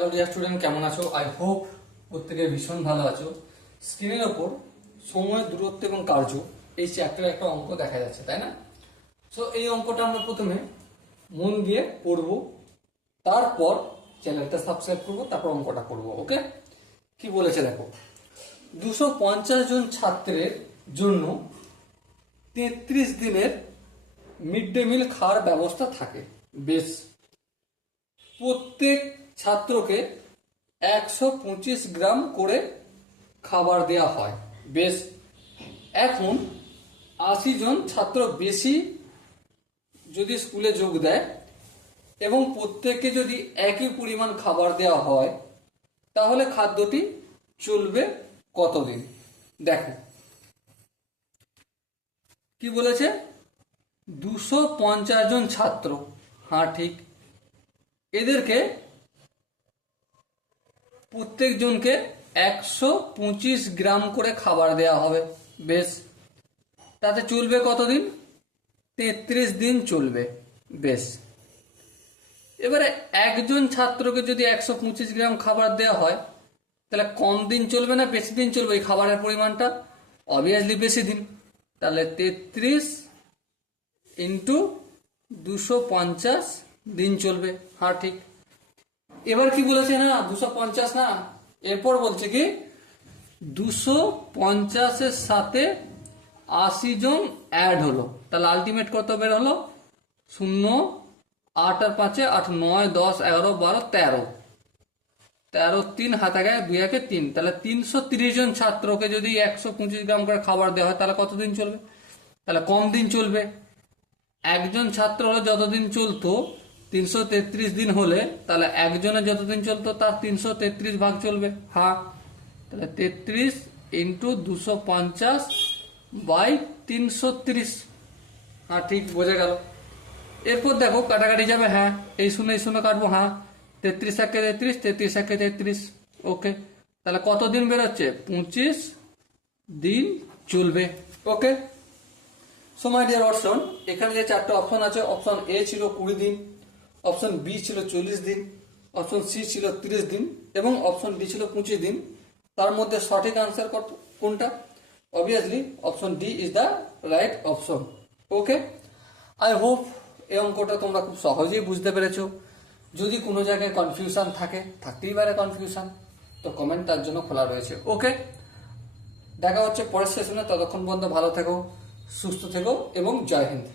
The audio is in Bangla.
হ্যালো ডিয়ার স্টুডেন্ট, কেমন আছো? আই হোপ প্রত্যেকে ভীষণ ভালো আছো। স্ক্রিনের ওপর সময়, দূরত্ব এবং কার্য এই চ্যাপ্টারে একটা অঙ্ক দেখা যাচ্ছে, তাই না? সো এই অঙ্কটা আমরা প্রথমে মন দিয়ে পড়বো, তারপর চ্যানেলটা সাবস্ক্রাইব করবো, তারপর অঙ্কটা করবো। ওকে, কি বলেছে দেখো। 250 জন ছাত্রের জন্য 33 দিনের মিড ডে মিল খাওয়ার ব্যবস্থা থাকে। বেশ, প্রত্যেক ছাত্রকে 125 গ্রাম করে খাবার দেওয়া হয়। বেশ, এখন 80 জন ছাত্র বেশি যদি স্কুলে যোগ দেয় এবং প্রত্যেককে যদি একই পরিমাণ খাবার দেওয়া হয়, তাহলে খাদ্যটি চলবে কতদিন? দেখো কি বলেছে, 250 জন ছাত্র। হ্যাঁ ঠিক, এদেরকে প্রত্যেকজনকে 125 গ্রাম করে খাবার দেওয়া হবে। বেশ, তাতে চলবে কতদিন? 33 দিন চলবে। বেশ, এবারে একজন ছাত্রকে যদি 125 গ্রাম খাবার দেওয়া হয়, তাহলে কম দিন চলবে না বেশি দিন চলবে? এই খাবারের পরিমাণটা অবভিয়াসলি বেশি দিন। তাহলে 33 ইন্টু 250 দিন চলবে। হ্যাঁ ঠিক, এবার কি বলেছে না 250 না, এরপর বলছে কি 250-এর সাথে 80 জন অ্যাড হলো, তাহলে আলটিমেট কত বের হলো? 0, 8 আর 5 8, 9, 10, 11, 12, 13, 3 হাতে গায়ে 2 একে 3, তাহলে 330 জন ছাত্রকে যদি 125 গ্রাম করে খাবার দেওয়া হয়, তাহলে কতদিন চলবে? তাহলে কম দিন চলবে। একজন ছাত্র হলে যতদিন চলতো 333 দিন হলে, তাহলে একজনের যতদিন চলতো তার 333 ভাগ চলবে। হ্যাঁ, তাহলে 33 ইন্টু 250 বাই 330। হ্যাঁ ঠিক, বোঝা গেল। এরপর দেখো কাটাকাটি যাবে। হ্যাঁ, এই শূন্য কাটবো। হ্যাঁ, 33 একে 33, 33 একে 33। ওকে, তাহলে কত দিন বেরোচ্ছে? 25 দিন চলবে। ওকে, সো মাই ডিয়ার অপশন, এখানে যে চারটে অপশন আছে, অপশন এ ছিল 20 দিন, অপশন বি ছিল 40 দিন, অপশন সি ছিল 30 দিন এবং অপশন ডি ছিল 25 দিন। তার মধ্যে সঠিক আনসার কোনটা? Obviously option D is the right option. Okay, I hope এই অঙ্কটা তোমরা খুব সহজেই বুঝতে পেরেছো। যদি কোনো জায়গায় কনফিউশন থাকে, থাকতেই পারে কনফিউশন, তো কমেন্ট তার জন্য খোলা রয়েছে। ওকে, দেখা হচ্ছে পরের সেশনে। ততক্ষণ পর্যন্ত ভালো থেকো, সুস্থ থেকো এবং জয় হিন্দ।